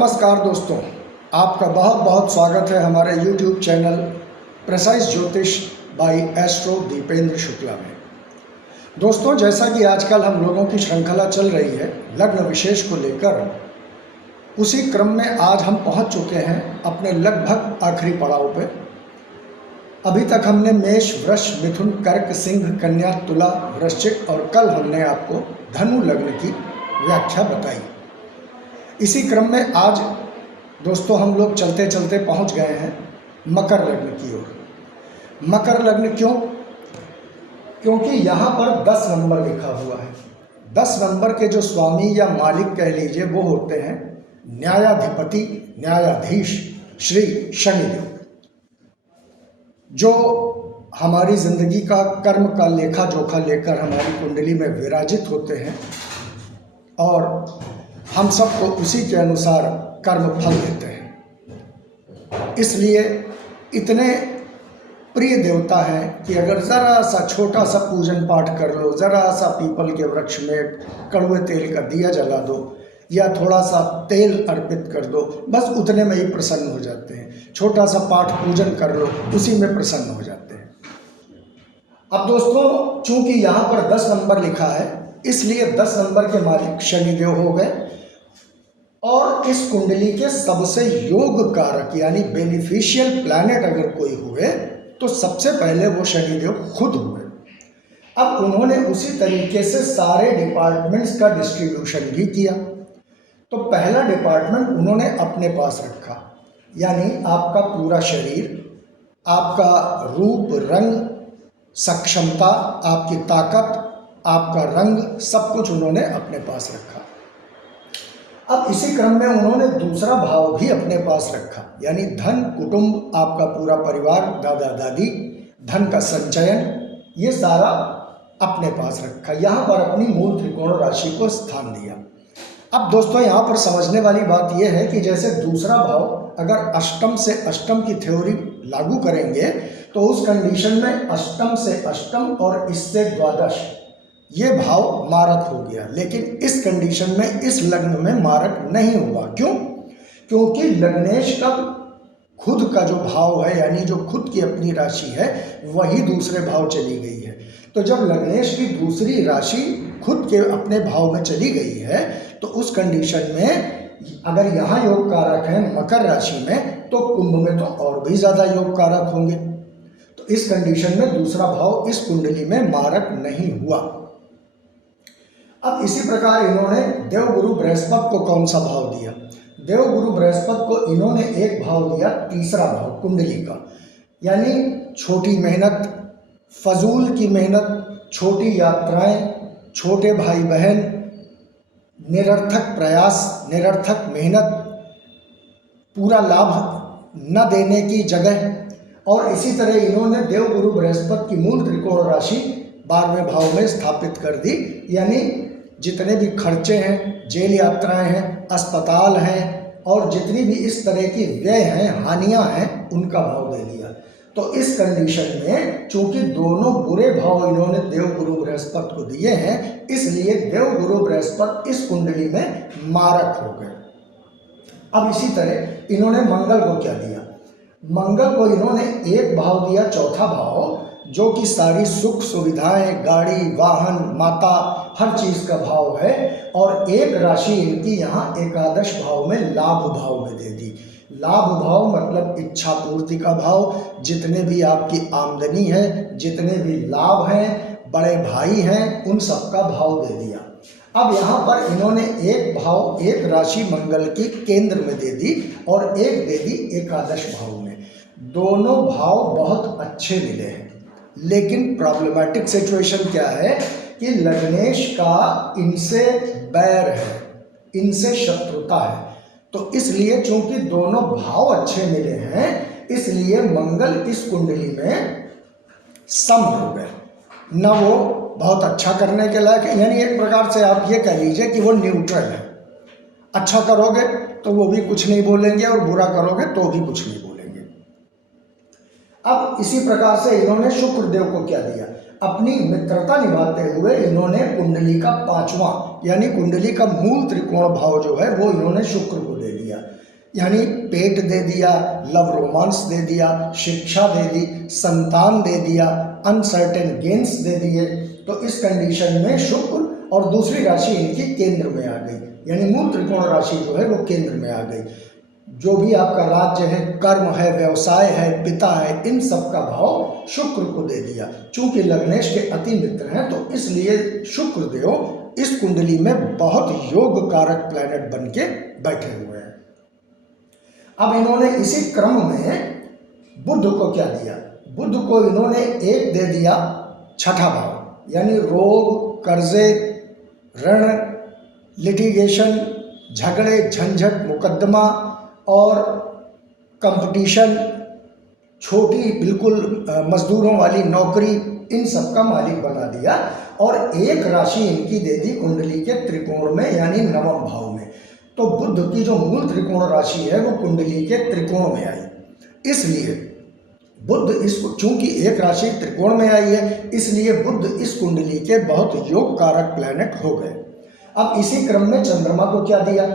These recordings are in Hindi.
नमस्कार दोस्तों, आपका बहुत बहुत स्वागत है हमारे YouTube चैनल प्रिसाइज ज्योतिष बाई एस्ट्रो दीपेंद्र शुक्ला में। दोस्तों, जैसा कि आजकल हम लोगों की श्रृंखला चल रही है लग्न विशेष को लेकर, उसी क्रम में आज हम पहुंच चुके हैं अपने लगभग आखिरी पड़ाव पे। अभी तक हमने मेष, वृष, मिथुन, कर्क, सिंह, कन्या, तुला, वृश्चिक और कल हमने आपको धनु लग्न की व्याख्या बताई। इसी क्रम में आज दोस्तों हम लोग चलते चलते पहुंच गए हैं मकर लग्न की ओर। मकर लग्न क्यों? क्योंकि यहाँ पर 10 नंबर लिखा हुआ है। 10 नंबर के जो स्वामी या मालिक कह लीजिए वो होते हैं न्यायाधिपति, न्यायाधीश श्री शनिदेव, जो हमारी जिंदगी का कर्म का लेखा जोखा लेकर हमारी कुंडली में विराजित होते हैं और हम सबको उसी के अनुसार कर्म फल देते हैं। इसलिए इतने प्रिय देवता हैं कि अगर ज़रा सा छोटा सा पूजन पाठ कर लो, ज़रा सा पीपल के वृक्ष में कड़वे तेल का दिया जला दो या थोड़ा सा तेल अर्पित कर दो, बस उतने में ही प्रसन्न हो जाते हैं। छोटा सा पाठ पूजन कर लो, उसी में प्रसन्न हो जाते हैं। अब दोस्तों, चूंकि यहाँ पर 10 नंबर लिखा है, इसलिए 10 नंबर के मालिक शनिदेव हो गए और इस कुंडली के सबसे योग कारक यानी बेनिफिशियल प्लैनेट अगर कोई हुए तो सबसे पहले वो शनिदेव खुद हुए। अब उन्होंने उसी तरीके से सारे डिपार्टमेंट्स का डिस्ट्रीब्यूशन भी किया। तो पहला डिपार्टमेंट उन्होंने अपने पास रखा, यानी आपका पूरा शरीर, आपका रूप, रंग, सक्षमता, आपकी ताकत, आपका रंग, सब कुछ उन्होंने अपने पास रखा। अब इसी क्रम में उन्होंने दूसरा भाव भी अपने पास रखा, यानी धन, कुटुंब, आपका पूरा परिवार, दादा दादी, धन का संचयन, ये सारा अपने पास रखा। यहाँ पर अपनी मूल त्रिकोण राशि को स्थान दिया। अब दोस्तों, यहाँ पर समझने वाली बात यह है कि जैसे दूसरा भाव अगर अष्टम से अष्टम की थ्योरी लागू करेंगे तो उस कंडीशन में अष्टम से अष्टम और इससे द्वादश ये भाव मारक हो गया, लेकिन इस कंडीशन में इस लग्न में मारक नहीं हुआ। क्यों? क्योंकि लग्नेश का खुद का जो भाव है, यानी जो खुद की अपनी राशि है, वही दूसरे भाव चली गई है। तो जब लग्नेश की दूसरी राशि खुद के अपने भाव में चली गई है तो उस कंडीशन में अगर यहाँ योग कारक है मकर राशि में, तो कुंभ में तो और भी ज़्यादा योग कारक होंगे। तो इस कंडीशन में दूसरा भाव इस कुंडली में मारक नहीं हुआ। अब इसी प्रकार इन्होंने देवगुरु बृहस्पति को कौन सा भाव दिया? देवगुरु बृहस्पति को इन्होंने एक भाव दिया, तीसरा भाव कुंडली का, यानी छोटी मेहनत, फजूल की मेहनत, छोटी यात्राएं, छोटे भाई बहन, निरर्थक प्रयास, निरर्थक मेहनत, पूरा लाभ न देने की जगह। और इसी तरह इन्होंने देवगुरु बृहस्पति की मूल त्रिकोण राशि 12वें भाव में स्थापित कर दी, यानी जितने भी खर्चे हैं, जेल यात्राएं हैं, अस्पताल हैं और जितनी भी इस तरह की व्यय हैं, हानियां हैं, उनका भाव दे दिया। तो इस कंडीशन में चूंकि दोनों बुरे भाव इन्होंने देवगुरु बृहस्पति को दिए हैं, इसलिए देवगुरु बृहस्पति इस कुंडली में मारक हो गए। अब इसी तरह इन्होंने मंगल को क्या दिया? मंगल को इन्होंने एक भाव दिया, चौथा भाव, जो कि सारी सुख सुविधाएं, गाड़ी, वाहन, माता, हर चीज़ का भाव है। और एक राशि इनकी यहाँ एकादश भाव में लाभ भाव में दे दी। लाभ भाव मतलब इच्छा पूर्ति का भाव, जितने भी आपकी आमदनी है, जितने भी लाभ हैं, बड़े भाई हैं, उन सब का भाव दे दिया। अब यहाँ पर इन्होंने एक भाव, एक राशि मंगल की केंद्र में दे दी और एक दे दी एकादश भाव में। दोनों भाव बहुत अच्छे मिले हैं, लेकिन प्रॉब्लमैटिक सिचुएशन क्या है कि लग्नेश का इनसे बैर है, इनसे शत्रुता है। तो इसलिए चूंकि दोनों भाव अच्छे मिले हैं, इसलिए मंगल इस कुंडली में सम हो गए। न वो बहुत अच्छा करने के लायक, यानी एक प्रकार से आप ये कह लीजिए कि वो न्यूट्रल है। अच्छा करोगे तो वो भी कुछ नहीं बोलेंगे और बुरा करोगे तो भी कुछ नहीं बोलेंगे। अब इसी प्रकार से इन्होंने शुक्र देव को क्या दिया? अपनी मित्रता निभाते हुए इन्होंने कुंडली का 5वां यानी कुंडली का मूल त्रिकोण भाव जो है वो इन्होंने शुक्र को दे दिया। यानी पेट दे दिया, लव रोमांस दे दिया, शिक्षा दे दी, संतान दे दिया, अनसर्टेन गेन्स दे दिए। तो इस कंडीशन में शुक्र और दूसरी राशि इनकी केंद्र में आ गई, यानी मूल त्रिकोण राशि जो है वो केंद्र में आ गई। जो भी आपका राज्य है, कर्म है, व्यवसाय है, पिता है, इन सब का भाव शुक्र को दे दिया। चूंकि लग्नेश के अति मित्र हैं तो इसलिए शुक्र देव इस कुंडली में बहुत योग कारक प्लैनेट बन के बैठे हुए हैं। अब इन्होंने इसी क्रम में बुध को क्या दिया? बुध को इन्होंने एक दे दिया छठा भाव, यानी रोग, कर्जे, ऋण, लिटिगेशन, झगड़े, झंझट, मुकदमा और कंपटीशन, छोटी बिल्कुल मजदूरों वाली नौकरी, इन सब का मालिक बना दिया। और एक राशि इनकी दे दी कुंडली के त्रिकोण में, यानी नवम भाव में। तो बुध की जो मूल त्रिकोण राशि है वो कुंडली के त्रिकोण में आई। इसलिए बुध इसको, चूंकि एक राशि त्रिकोण में आई है, इसलिए बुध इस कुंडली के बहुत योग कारक प्लैनेट हो गए। अब इसी क्रम में चंद्रमा को क्या दिया?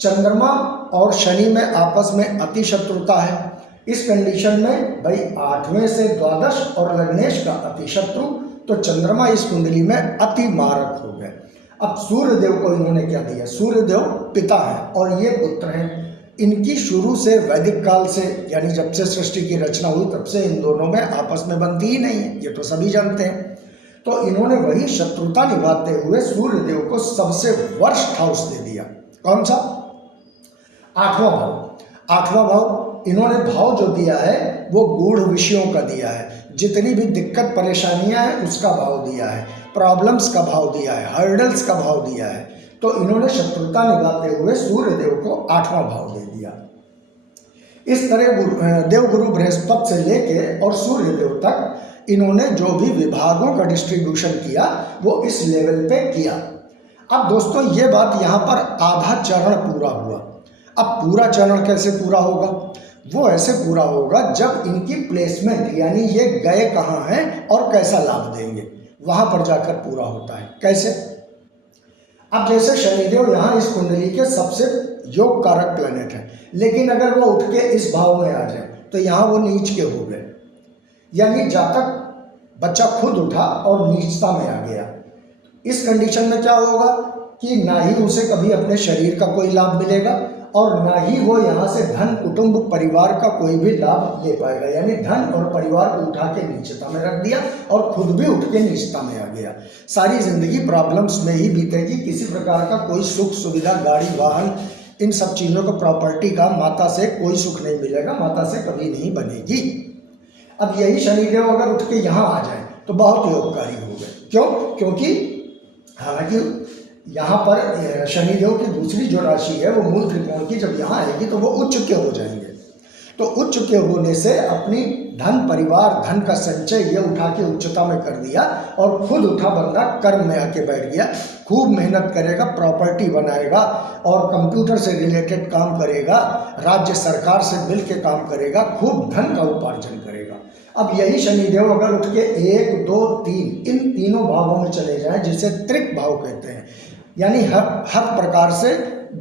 चंद्रमा और शनि में आपस में अति शत्रुता है। इस कंडीशन में भाई 8वें से द्वादश और लग्नेश का अति शत्रु, तो चंद्रमा इस कुंडली में अति मारक हो गए। अब सूर्यदेव को इन्होंने क्या दिया? सूर्यदेव पिता है और ये पुत्र हैं। इनकी शुरू से वैदिक काल से, यानी जब से सृष्टि की रचना हुई तब से इन दोनों में आपस में बनती ही नहीं है, ये तो सभी जानते हैं। तो इन्होंने वही शत्रुता निभाते हुए सूर्यदेव को सबसे वर्स्ट हाउस दे दिया। कौन सा? 8वां भाव। 8वां भाव इन्होंने भाव जो दिया है वो गूढ़ विषयों का दिया है। जितनी भी दिक्कत परेशानियां हैं उसका भाव दिया है, प्रॉब्लम्स का भाव दिया है, हर्डल्स का भाव दिया है। तो इन्होंने शत्रुता निभाते हुए सूर्यदेव को 8वां भाव दे दिया। इस तरह देवगुरु बृहस्पति से लेके और सूर्यदेव तक इन्होंने जो भी विभागों का डिस्ट्रीब्यूशन किया वो इस लेवल पे किया। अब दोस्तों ये बात यहाँ पर आधा चरण पूरा हुआ। अब पूरा चरण कैसे पूरा होगा? वो ऐसे पूरा होगा जब इनकी प्लेसमेंट, यानी ये गए कहाँ हैं और कैसा लाभ देंगे, वहां पर जाकर पूरा होता है। कैसे? अब जैसे शनिदेव यहाँ इस कुंडली के सबसे योग कारक प्लैनेट है, लेकिन अगर वो उठ के इस भाव में आ जाए तो यहाँ वो नीच के हो गए, यानी जातक बच्चा खुद उठा और नीचता में आ गया। इस कंडीशन में क्या होगा कि ना ही उसे कभी अपने शरीर का कोई लाभ मिलेगा और ना ही वो यहाँ से धन, कुटुंब, परिवार का कोई भी लाभ ले पाएगा। यानी धन और परिवार को उठा के नीचता में रख दिया और खुद भी उठ के नीचता में आ गया। सारी जिंदगी प्रॉब्लम्स में ही बीतेगी। किसी प्रकार का कोई सुख सुविधा, गाड़ी, वाहन, इन सब चीज़ों को, प्रॉपर्टी का माता से कोई सुख नहीं मिलेगा, माता से कभी नहीं बनेगी। अब यही शनिदेव अगर उठ के यहाँ आ जाए तो बहुत योगकारी हो गए। क्यों? क्योंकि हालांकि यहाँ पर शनिदेव की दूसरी जो राशि है वो मूल त्रिकोण की जब यहाँ आएगी तो वो उच्च के हो जाएंगे। तो उच्च के होने से अपनी धन, परिवार, धन का संचय ये उठा के उच्चता में कर दिया और खुद उठा बंदा कर्म में आके बैठ गया। खूब मेहनत करेगा, प्रॉपर्टी बनाएगा और कंप्यूटर से रिलेटेड काम करेगा, राज्य सरकार से मिल के काम करेगा, खूब धन का उपार्जन करेगा। अब यही शनिदेव अगर उठ के 1, 2, 3 इन तीनों भावों में चले जाएं, जिसे त्रिक भाव कहते हैं, यानी हर प्रकार से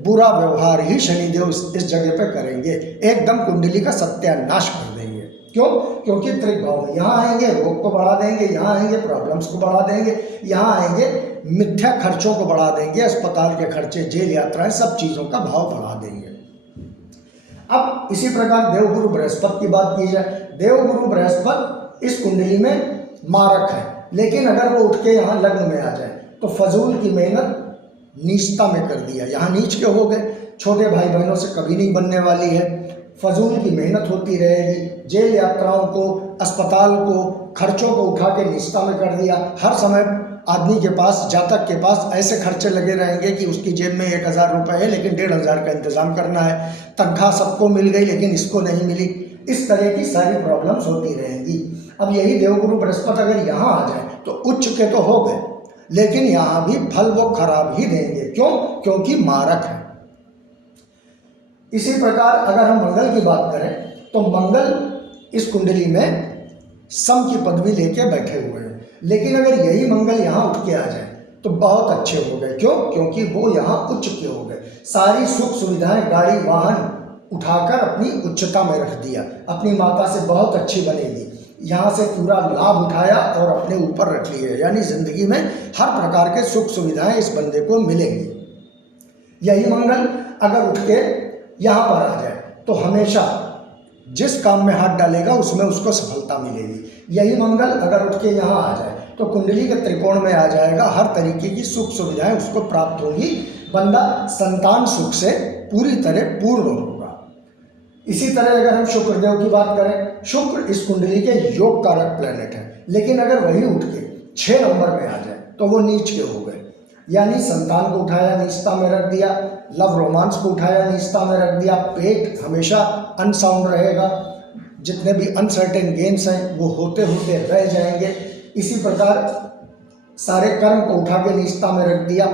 बुरा व्यवहार ही शनिदेव इस जगह पे करेंगे, एकदम कुंडली का सत्यानाश कर देंगे। क्यों? क्योंकि त्रिक भाव में यहाँ आएंगे रोग को बढ़ा देंगे, यहाँ आएंगे प्रॉब्लम्स को बढ़ा देंगे, यहाँ आएंगे मिथ्या खर्चों को बढ़ा देंगे, अस्पताल के खर्चे, जेल यात्राएं, सब चीज़ों का भाव बढ़ा देंगे। अब इसी प्रकार देवगुरु बृहस्पति की बात की जाए। देवगुरु बृहस्पति इस कुंडली में मारक है, लेकिन अगर वो उठ के यहाँ लग्न में आ जाए तो फजूल की मेहनत नीचता में कर दिया, यहाँ नीच के हो गए। छोटे भाई बहनों से कभी नहीं बनने वाली है, फजूल की मेहनत होती रहेगी, जेल यात्राओं को, अस्पताल को, खर्चों को उठा के नीचता में कर दिया। हर समय आदमी के पास, जातक के पास ऐसे खर्चे लगे रहेंगे कि उसकी जेब में 1000 रुपये है लेकिन 1500 का इंतजाम करना है, तनख्वाह सबको मिल गई लेकिन इसको नहीं मिली। इस तरह की सारी प्रॉब्लम्स होती रहेंगी। अब यही देवगुरु बृहस्पति अगर यहाँ आ जाए तो उच्च के तो हो गए, लेकिन यहाँ भी फल वो खराब ही देंगे। क्यों? क्योंकि मारक है। इसी प्रकार अगर हम मंगल की बात करें तो मंगल इस कुंडली में सम की पदवी लेके बैठे हुए हैं, लेकिन अगर यही मंगल यहाँ उठ के आ जाए तो बहुत अच्छे हो गए। क्यों? क्योंकि वो यहाँ उच्च के हो गए। सारी सुख सुविधाएं, गाड़ी, वाहन, उठाकर अपनी उच्चता में रख दिया, अपनी माता से बहुत अच्छी बनेगी, यहाँ से पूरा लाभ उठाया और अपने ऊपर रख लिया, यानी जिंदगी में हर प्रकार के सुख सुविधाएं इस बंदे को मिलेंगी। यही मंगल अगर उठ के यहाँ पर आ जाए तो हमेशा जिस काम में हाथ डालेगा उसमें उसको सफलता मिलेगी। यही मंगल अगर उठ के यहाँ आ जाए तो कुंडली के त्रिकोण में आ जाएगा, हर तरीके की सुख सुविधाएं उसको प्राप्त होगी, बंदा संतान सुख से पूरी तरह पूर्ण होगा। इसी तरह अगर हम शुक्रदेव की बात करें, शुक्र इस कुंडली के योग कारक प्लैनेट है, लेकिन अगर वही उठ के 6 नंबर में आ जाए तो वो नीच के हो गए, यानी संतान को उठाया नीचता में रख दिया, लव रोमांस को उठाया नीचता में रख दिया, पेट हमेशा अनसाउंड रहेगा, जितने भी अनसर्टेन गेम्स हैं वो होते होते रह जाएंगे। इसी प्रकार सारे कर्म को उठा के नीचता में रख दिया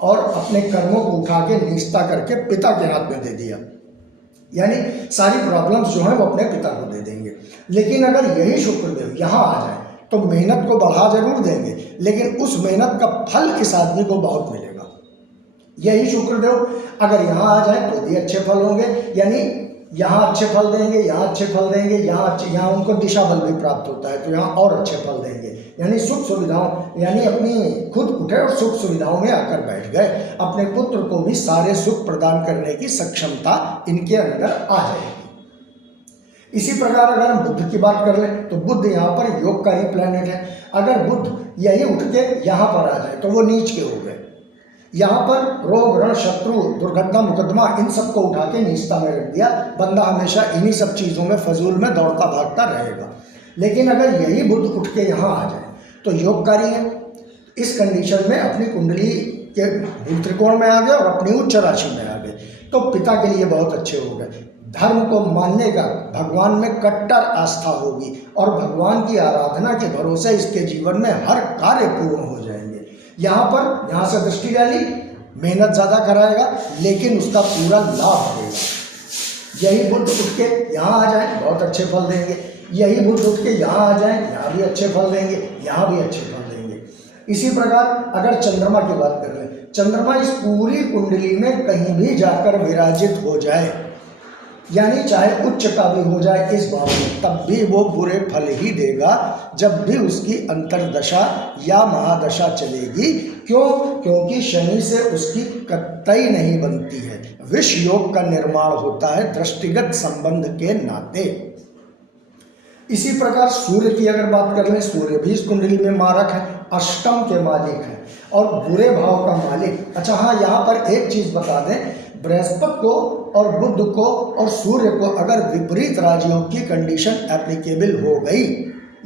और अपने कर्मों को उठा के नीचता करके पिता के हाथ में दे दिया, यानी सारी प्रॉब्लम्स जो हैं वो अपने पिता को दे देंगे। लेकिन अगर यही शुक्रदेव यहाँ आ जाए तो मेहनत को बढ़ा जरूर देंगे, लेकिन उस मेहनत का फल इस आदमी को बहुत मिलेगा। यही शुक्रदेव अगर यहाँ आ जाए तो भी अच्छे फल होंगे, यानी यहाँ अच्छे फल देंगे, यहाँ अच्छे फल देंगे, यहाँ उनको दिशा बल भी प्राप्त होता है तो यहाँ और अच्छे फल देंगे, यानी सुख सुविधाओं, यानी अपनी खुद उठे और सुख सुविधाओं में आकर बैठ गए, अपने पुत्र को भी सारे सुख प्रदान करने की सक्षमता इनके अंदर आ जाएगी। इसी प्रकार अगर हम बुध की बात कर लें तो बुध यहाँ पर योगकारी प्लैनेट है। अगर बुध यही उठ के यहाँ पर आ जाए तो वो नीच के हो गए, यहाँ पर रोग ऋण शत्रु दुर्घटना मुकदमा इन सबको उठा के नीचता में रख दिया, बंदा हमेशा इन्हीं सब चीज़ों में फजूल में दौड़ता भागता रहेगा। लेकिन अगर यही बुध उठ के यहाँ आ जाए तो योगकारी है, इस कंडीशन में अपनी कुंडली के मूल त्रिकोण में आ गए और अपनी उच्च राशि में आ गए तो पिता के लिए बहुत अच्छे हो गए। धर्म को मानने का, भगवान में कट्टर आस्था होगी और भगवान की आराधना के भरोसे इसके जीवन में हर कार्य पूर्ण हो जाएंगे। यहाँ से दृष्टि डाली, मेहनत ज़्यादा कराएगा लेकिन उसका पूरा लाभ देगा। यही बुध उठ के यहाँ आ जाए बहुत अच्छे फल देंगे, यही बुध उठ के यहाँ आ जाए यहाँ भी अच्छे फल देंगे, यहाँ भी अच्छे फल देंगे। इसी प्रकार अगर चंद्रमा की बात कर लें, चंद्रमा इस पूरी कुंडली में कहीं भी जाकर विराजित हो जाए, यानी चाहे उच्च का भी हो जाए इस भाव में, तब भी वो बुरे फल ही देगा जब भी उसकी अंतर्दशा या महादशा चलेगी। क्यों? क्योंकि शनि से उसकी कतई नहीं बनती है, विष योग का निर्माण होता है दृष्टिगत संबंध के नाते। इसी प्रकार सूर्य की अगर बात कर लें, सूर्य भी इस कुंडली में मारक है, अष्टम के मालिक हैं और बुरे भाव का मालिक। अच्छा हाँ, यहाँ पर एक चीज़ बता दें, बृहस्पति को और बुध को और सूर्य को अगर विपरीत राजयोग की कंडीशन एप्लीकेबल हो गई,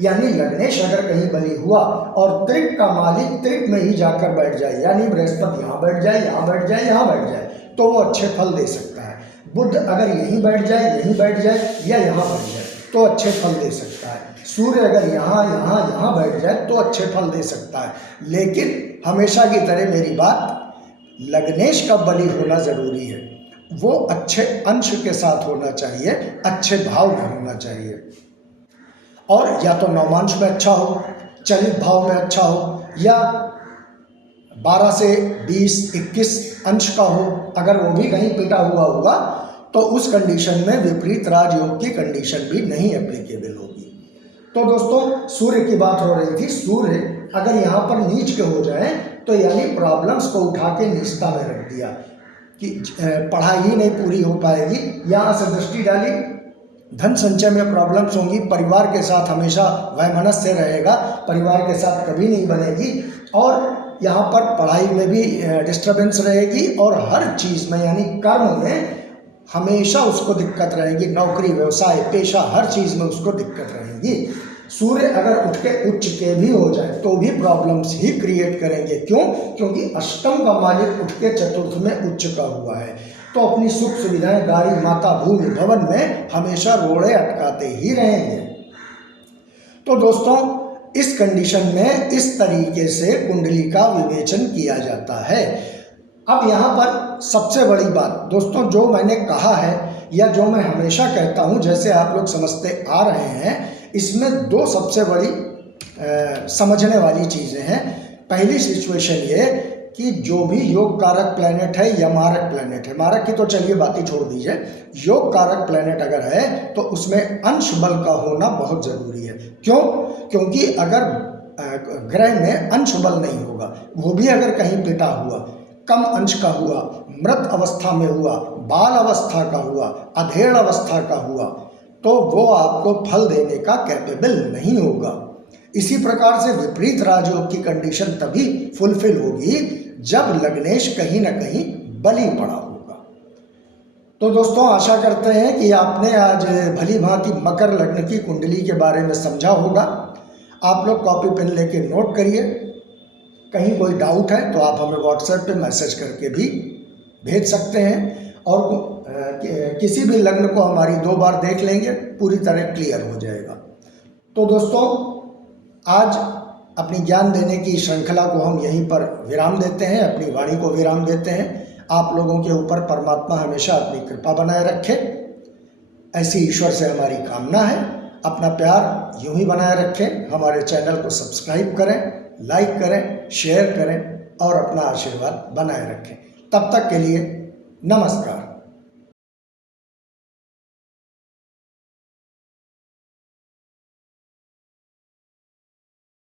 यानी लग्नेश अगर कहीं बली हुआ और त्रिक का मालिक त्रिक में ही जाकर बैठ जाए, यानी बृहस्पति यहाँ बैठ जाए, यहाँ बैठ जाए, यहाँ बैठ जाए, तो वो अच्छे फल दे सकता है। बुध अगर यहीं बैठ जाए, यहीं बैठ जाए या यहाँ बैठ जाए तो अच्छे फल दे सकता है। सूर्य अगर यहाँ बैठ जाए तो अच्छे फल दे सकता है। लेकिन हमेशा की तरह मेरी बात, लग्नेश का बली होना ज़रूरी है, वो अच्छे अंश के साथ होना चाहिए, अच्छे भाव में होना चाहिए, और या तो नवमांश में अच्छा हो, चलित भाव में अच्छा हो, या 12 से 20-21 अंश का हो। अगर वो भी कहीं पिटा हुआ होगा तो उस कंडीशन में विपरीत राजयोग की कंडीशन भी नहीं एप्लीकेबल होगी। तो दोस्तों, सूर्य की बात हो रही थी, सूर्य अगर यहाँ पर नीच के हो जाए तो यानी प्रॉब्लम्स को उठा के नीचता में रख दिया कि पढ़ाई ही नहीं पूरी हो पाएगी, यहाँ से दृष्टि डाली, धन संचय में प्रॉब्लम्स होंगी, परिवार के साथ हमेशा वैमनस्य रहेगा, परिवार के साथ कभी नहीं बनेगी, और यहाँ पर पढ़ाई में भी डिस्टर्बेंस रहेगी और हर चीज़ में यानी कर्म में हमेशा उसको दिक्कत रहेगी, नौकरी व्यवसाय पेशा हर चीज़ में उसको दिक्कत रहेगी। सूर्य अगर उठ के उच्च के भी हो जाए तो भी प्रॉब्लम्स ही क्रिएट करेंगे। क्यों? क्योंकि अष्टम का मालिक उठ के चतुर्थ में उच्च का हुआ है, तो अपनी सुख सुविधाएं, गाड़ी, माता, भूमि, भवन में हमेशा रोड़े अटकाते ही रहेंगे। तो दोस्तों, इस कंडीशन में इस तरीके से कुंडली का विवेचन किया जाता है। अब यहाँ पर सबसे बड़ी बात दोस्तों, जो मैंने कहा है या जो मैं हमेशा कहता हूँ, जैसे आप लोग समझते आ रहे हैं, इसमें दो सबसे बड़ी समझने वाली चीज़ें हैं। पहली सिचुएशन ये कि जो भी योग कारक प्लैनेट है या मारक प्लैनेट है, मारक की तो चलिए बात ही छोड़ दीजिए, योग कारक प्लैनेट अगर है तो उसमें अंश बल का होना बहुत ज़रूरी है। क्यों? क्योंकि अगर ग्रह में अंश बल नहीं होगा, वो भी अगर कहीं पिटा हुआ, कम अंश का हुआ, मृत अवस्था में हुआ, बाल अवस्था का हुआ, अधेड़ अवस्था का हुआ, तो वो आपको फल देने का कैपेबल नहीं होगा। इसी प्रकार से विपरीत राजयोग की कंडीशन तभी फुलफिल होगी जब लग्नेश कहीं ना कहीं बली पड़ा होगा। तो दोस्तों, आशा करते हैं कि आपने आज भली भांति मकर लग्न की कुंडली के बारे में समझा होगा। आप लोग कॉपी पेन लेके नोट करिए। कहीं कोई डाउट है तो आप हमें व्हाट्सएप पे मैसेज करके भी भेज सकते हैं, और किसी भी लग्न को हमारी 2 बार देख लेंगे, पूरी तरह क्लियर हो जाएगा। तो दोस्तों, आज अपनी ज्ञान देने की श्रृंखला को हम यहीं पर विराम देते हैं, अपनी वाणी को विराम देते हैं। आप लोगों के ऊपर परमात्मा हमेशा अपनी कृपा बनाए रखे, ऐसी ईश्वर से हमारी कामना है। अपना प्यार यूं ही बनाए रखें, हमारे चैनल को सब्सक्राइब करें, लाइक करें, शेयर करें और अपना आशीर्वाद बनाए रखें। तब तक के लिए नमस्कार।